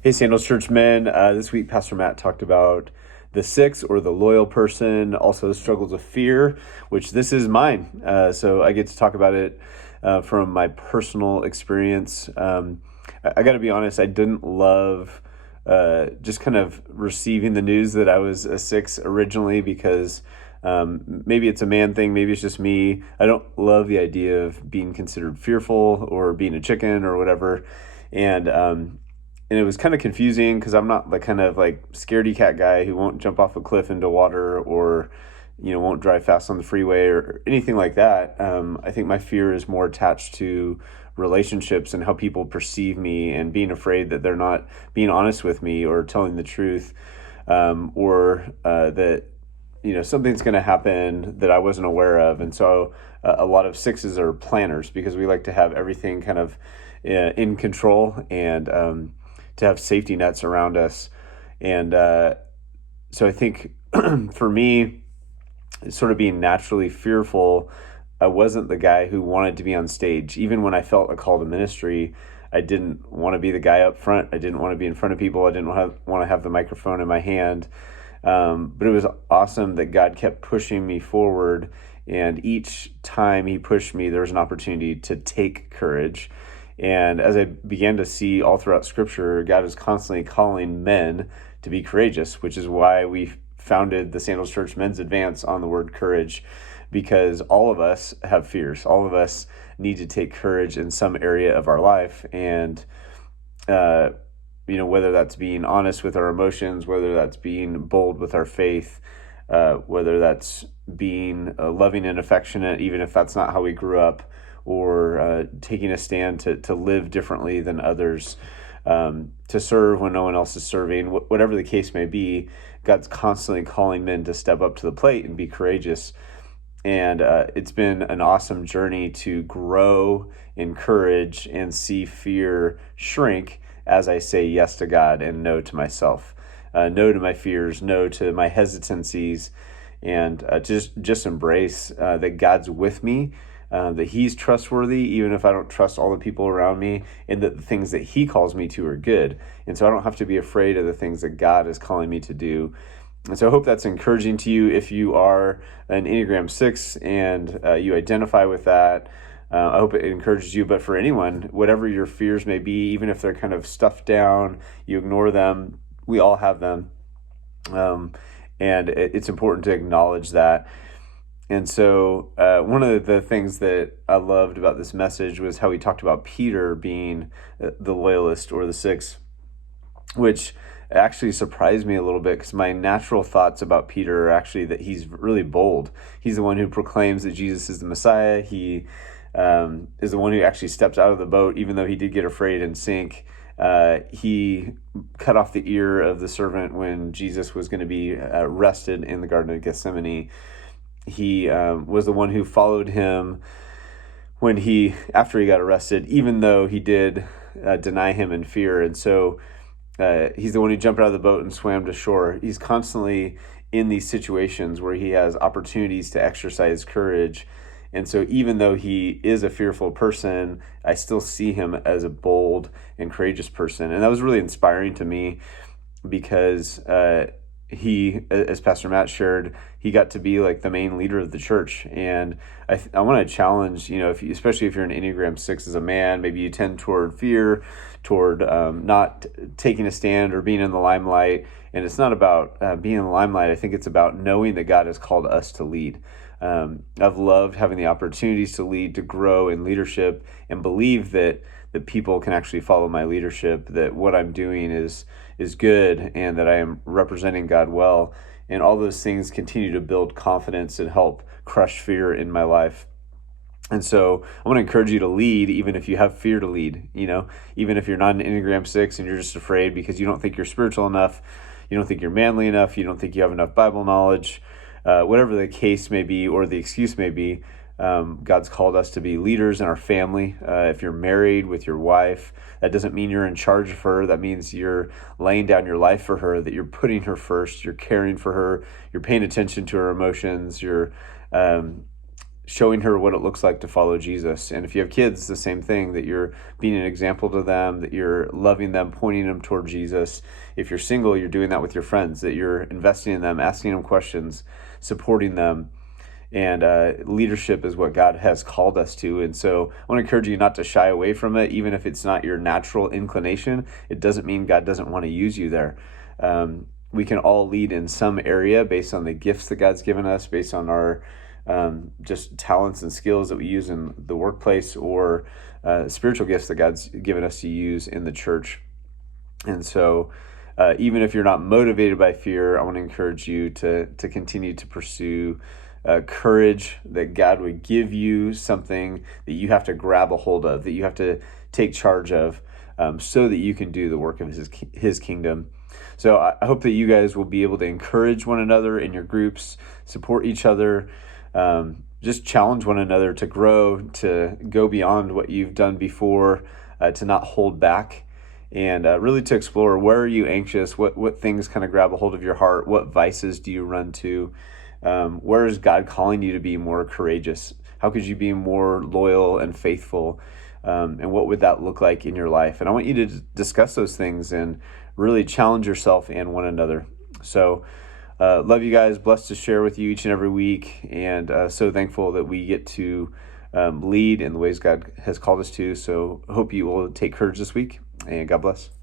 Hey, Sandals Church men. This week, Pastor Matt talked about the six, or the loyal person, also struggles with fear, which this is mine. So I get to talk about it from my personal experience. I got to be honest, I didn't love just kind of receiving the news that I was a six originally, because maybe it's a man thing, maybe it's just me. I don't love the idea of being considered fearful or being a chicken or whatever. And it was kind of confusing because I'm not the kind of like scaredy cat guy who won't jump off a cliff into water, or won't drive fast on the freeway or anything like that. I think my fear is more attached to relationships and how people perceive me, and being afraid that they're not being honest with me or telling the truth, or that something's going to happen that I wasn't aware of. And so a lot of sixes are planners, because we like to have everything kind of in control, and to have safety nets around us. And so I think for me, sort of being naturally fearful, I wasn't the guy who wanted to be on stage. Even when I felt a call to ministry, I didn't want to be the guy up front. I didn't want to be in front of people. I didn't want to have the microphone in my hand. But it was awesome that God kept pushing me forward. And each time he pushed me, there was an opportunity to take courage. And as I began to see all throughout Scripture, God is constantly calling men to be courageous, which is why we founded the Sandals Church Men's Advance on the word courage, because all of us have fears. All of us need to take courage in some area of our life. And, whether that's being honest with our emotions, whether that's being bold with our faith, whether that's being loving and affectionate, even if that's not how we grew up, or taking a stand to live differently than others, to serve when no one else is serving, whatever the case may be. God's constantly calling men to step up to the plate and be courageous. And it's been an awesome journey to grow in courage and see fear shrink as I say yes to God and no to myself, no to my fears, no to my hesitancies, and just embrace that God's with me, that he's trustworthy, even if I don't trust all the people around me, and that the things that he calls me to are good. And so I don't have to be afraid of the things that God is calling me to do. And so I hope that's encouraging to you if you are an Enneagram 6 and you identify with that. I hope it encourages you. But for anyone, whatever your fears may be, even if they're kind of stuffed down, you ignore them. We all have them. And it's important to acknowledge that. And so one of the things that I loved about this message was how he talked about Peter being the loyalist, or the six, which actually surprised me a little bit, because my natural thoughts about Peter are actually that he's really bold. He's the one who proclaims that Jesus is the Messiah. He is the one who actually steps out of the boat, even though he did get afraid and sink. He cut off the ear of the servant when Jesus was going to be arrested in the Garden of Gethsemane. He was the one who followed him after he got arrested, even though he did deny him in fear. And so he's the one who jumped out of the boat and swam to shore. He's constantly in these situations where he has opportunities to exercise courage. And so even though he is a fearful person, I still see him as a bold and courageous person. And that was really inspiring to me, because he, as Pastor Matt shared, he got to be like the main leader of the church. And I want to challenge, especially if you're an Enneagram 6 as a man, maybe you tend toward fear, toward not taking a stand or being in the limelight. And it's not about being in the limelight. I think it's about knowing that God has called us to lead. I've loved having the opportunities to lead, to grow in leadership, and believe that people can actually follow my leadership, that what I'm doing is good, and that I am representing God well. And all those things continue to build confidence and help crush fear in my life. And so I want to encourage you to lead, even if you have fear to lead, even if you're not an Enneagram 6 and you're just afraid because you don't think you're spiritual enough, you don't think you're manly enough, you don't think you have enough Bible knowledge, whatever the case may be, or the excuse may be. God's called us to be leaders in our family. If you're married with your wife, that doesn't mean you're in charge of her. That means you're laying down your life for her, that you're putting her first, you're caring for her, you're paying attention to her emotions, you're showing her what it looks like to follow Jesus. And if you have kids, the same thing, that you're being an example to them, that you're loving them, pointing them toward Jesus. If you're single, you're doing that with your friends, that you're investing in them, asking them questions, supporting them. And leadership is what God has called us to. And so I want to encourage you not to shy away from it, even if it's not your natural inclination. It doesn't mean God doesn't want to use you there. We can all lead in some area based on the gifts that God's given us, based on our just talents and skills that we use in the workplace, or spiritual gifts that God's given us to use in the church. And so even if you're not motivated by fear, I want to encourage you to continue to pursue courage, that God would give you something that you have to grab a hold of, that you have to take charge of, so that you can do the work of his kingdom. So I hope that you guys will be able to encourage one another in your groups, support each other, just challenge one another to grow, to go beyond what you've done before, to not hold back, and really to explore, where are you anxious? What things kind of grab a hold of your heart? What vices do you run to? Where is God calling you to be more courageous? How could you be more loyal and faithful? And what would that look like in your life? And I want you to discuss those things and really challenge yourself and one another. So love you guys. Blessed to share with you each and every week. And so thankful that we get to lead in the ways God has called us to. So hope you will take courage this week, and God bless.